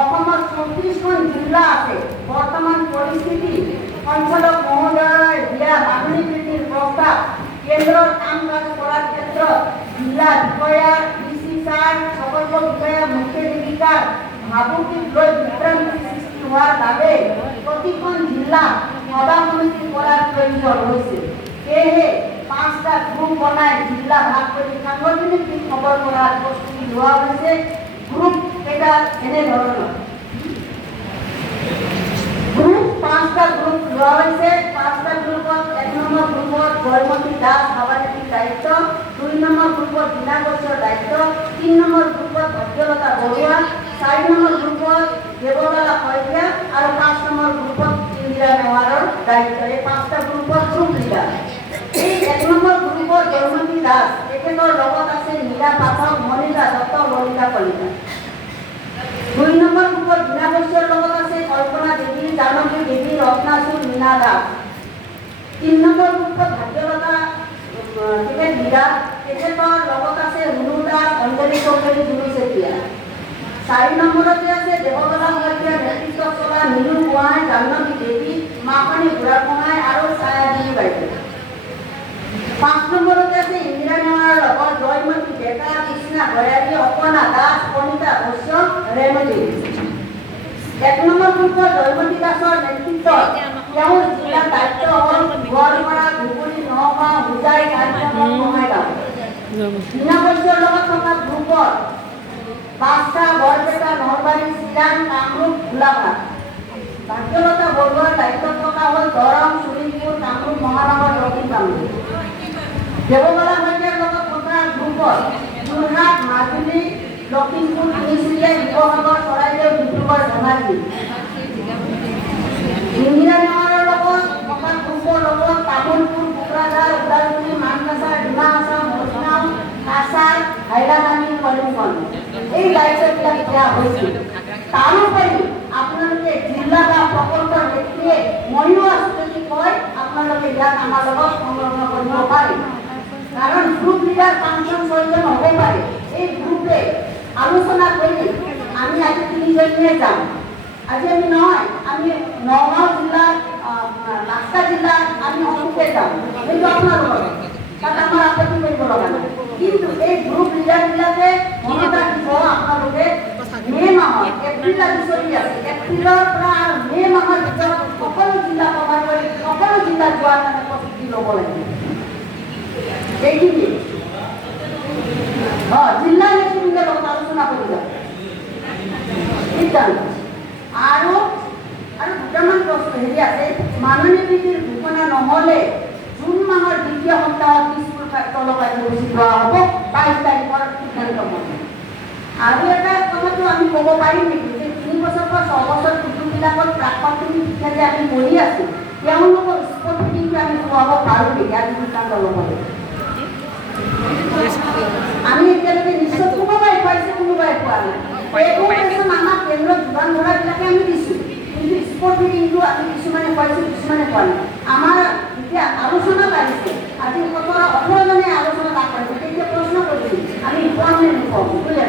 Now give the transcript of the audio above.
অসমত 34খন জিলা আছে। বৰ্তমান পৰিস্থিতি সঞ্চালক মহোদয়ৰ দিয়া মাননি বৃদ্ধিৰ প্ৰস্তাৱ কেন্দ্ৰৰ কাম কাজ কৰাৰ ক্ষেত্ৰত জিলা বিষয়া ডিচি ছাৰ সকলো বিষয়া মুখ্য জীৱিকাৰ ভাবুকিক লৈ বিভ্ৰান্তি সৃষ্টি হোৱাৰ বাবে প্ৰতিখন জিলা সভা সমিতি কৰাৰ প্ৰয়োজন হৈছে। সেয়েহে 5টা গ্ৰুপ বনাই জিলা ভাগ কৰি সাংগঠনিক দিশ খবৰ কৰাৰ প্ৰস্তুতি লোৱা হৈছে। গ্ৰুপ কেইটা এনে ধৰণৰ গ্ৰুপ 5টা গ্ৰুপ লোৱা হৈছে। 5টা গ্ৰুপত 1 নম্বৰ গ্ৰুপত জয়মতী দাস সভাপতিৰ দায়িত্ব, 2 নম্বৰ গ্ৰুপত বীণা ঘোষৰ দায়িত্ব, 3 নম্বৰ গ্ৰুপত ভাগ্যলতা বৰুৱা, 4 নম্বৰ গ্ৰুপত দেৱবালা শইকীয়া আৰু 5 নম্বৰ গ্ৰুপত ইন্দিৰা নেৱাৰৰ দায়িত্ব। এই 5টা গ্ৰুপত গ্ৰুপ লিডাৰ। এই 1 নম্বৰ গ্ৰুপত জয়মতী দাস, তেখেতৰ লগত আছে নীলা পাঠক, মনিকা দত্ত, ললিতা কলিতা। 2 নম্বৰ গ্ৰুপত বীণা ঘোষৰ লগত আছে কল্পনা দেৱী, জানকী দেৱী, ৰত্নাচুৰ, মীনা দাস। 3 নম্বৰ গ্ৰুপত ভাগ্যলতা তেখেত লিডাৰ, তেখেতৰ লগত আছে ৰুণু দাস, অঞ্জলি চৌধুৰী, জুনু চেতিয়া। 4 নম্বৰতে আছে দেৱবালা শইকীয়াৰ নেতৃত্বত চলা নীলু গোহাঁই, জাহ্নৱী দেৱী, মাকনি বুঢ়াগোহাঁই আৰু ছায়াদেৱী বাইদেউ। 5 নম্বৰতে আছে ইন্দিৰা নেৱাৰৰ লগত জয়মতী ডেকা, কৃষ্ণা গয়াৰী, অপৰ্ণা দাস, কণিকা ঘোষ, ৰেণু দেৱী। 1 নম্বৰ গ্ৰুপত জয়মতী দাসৰ নেতৃত্বত তেওঁৰ জিলাৰ দায়িত্ব হ'ল গোৱালপাৰা, ধুবুৰী, নগাঁও, হোজাই, কাৰ্যকলাপ, বঙাইগাঁও। বীণা ঘোষৰ লগত থকা গ্ৰুপত বাক্সা, বৰপেটা, নলবাৰী, চিৰাং, কামৰূপ, গোলাঘাট। ভাগ্যলতা বৰুৱাৰ দায়িত্বত থকা হ'ল দৰং, শোণিতপুৰ, কামৰূপ মহানগৰ, দক্ষিণ কামৰূপ। দেৱবালা শইকীয়াৰ লগত থকা গ্ৰুপত যোৰহাট, মাজুলী, লখিমপুৰ, তিনিচুকীয়া, শিৱসাগৰ, চৰাইদেউ, ডিব্ৰুগড়, ধেমাজি। ইন্দিৰা নেৱাৰৰ লগত থকা গ্ৰুপৰ লগত তামোলপুৰ, কোকৰাঝাৰ, ওদালগুৰি, মানকাছাৰ, ডিমা হাছাও, মৰিগাঁও, কাছাৰ, হাইলাকান্দি, কৰিমগঞ্জ। এই দায়িত্ববিলাক দিয়া হৈছিল। তাৰোপৰি আপোনালোকে জিলা বা প্ৰকল্পৰ ব্যক্তিয়ে ময়ো আছো যদি কয় আপোনালোকে ইয়াত আমাৰ লগত সংলগ্ন কৰিব পাৰে। কাৰণ গ্ৰুপ লিডাৰ 5-6জন হ'ব পাৰে। এই গ্ৰুপে আলোচনা কৰি আমি আজি 3জনীয়ে যাম। আজি আমি নহয়, আমি নগাঁও জিলাৰ, বাক্সা জিলাৰ আমি অমুকে যাম। কিন্তু আপোনালোকৰ তাত আমাৰ আপত্তি কৰিব লগা নাই। কিন্তু এই গ্ৰুপ লিডাৰবিলাকে মনত ৰাখিব আপোনালোকে মে' মাহত, এপ্ৰিল আজি চলি আছে, এপ্ৰিলৰ পৰা আৰু মে' মাহৰ ভিতৰত সকলো জিলা কভাৰ কৰি সকলো জিলাত যোৱাৰ কাৰণে প্ৰস্তুতি ল'ব লাগিব। এইখিনি জিলা নেতৃবৃন্দৰ লগত আলোচনা কৰি যাব। আৰু দুটামান প্ৰশ্ন আছে। মাননি বৃদ্ধিৰ ঘোষণা নহ'লে জুন মাহৰ 2য় সপ্তাহত স্কুল তল কাৰ্যসূচী লোৱা হ'ব 22 তাৰিখৰ সিদ্ধান্ত মতে। আৰু এটা কথাটো আমি ক'ব পাৰিম নেকি যে 3 বছৰ পৰা 6 বছৰ শিশুবিলাকক প্ৰাক-প্ৰাথমিক শিক্ষা যে আমি কৰি আছোঁ, তেওঁলোকৰ স্কুল ফিটিংটো আমি খুৱাব পাৰোঁ নেকি? আজি সিদ্ধান্ত ল'ব লাগিব। আমি এতিয়ালৈকে নিশ্চয় কোনোবাই খুৱাইছে, কোনোবাই খোৱা নাই। আমাক কেন্দ্ৰত যোগান ধৰাবিলাকে আমি দিছোঁ, কিন্তু স্কুল ফিটিংটো আমি কিছুমানে খুৱাইছোঁ, কিছুমানে খোৱা নাই। আমাৰ যেতিয়া আলোচনাত আহিছে, আজি 17-18জনে আলোচনাত আগবাঢ়িছে, তেতিয়া প্ৰশ্ন কৰিছোঁ আমি খুৱাম নে নোখোৱাম, বুজি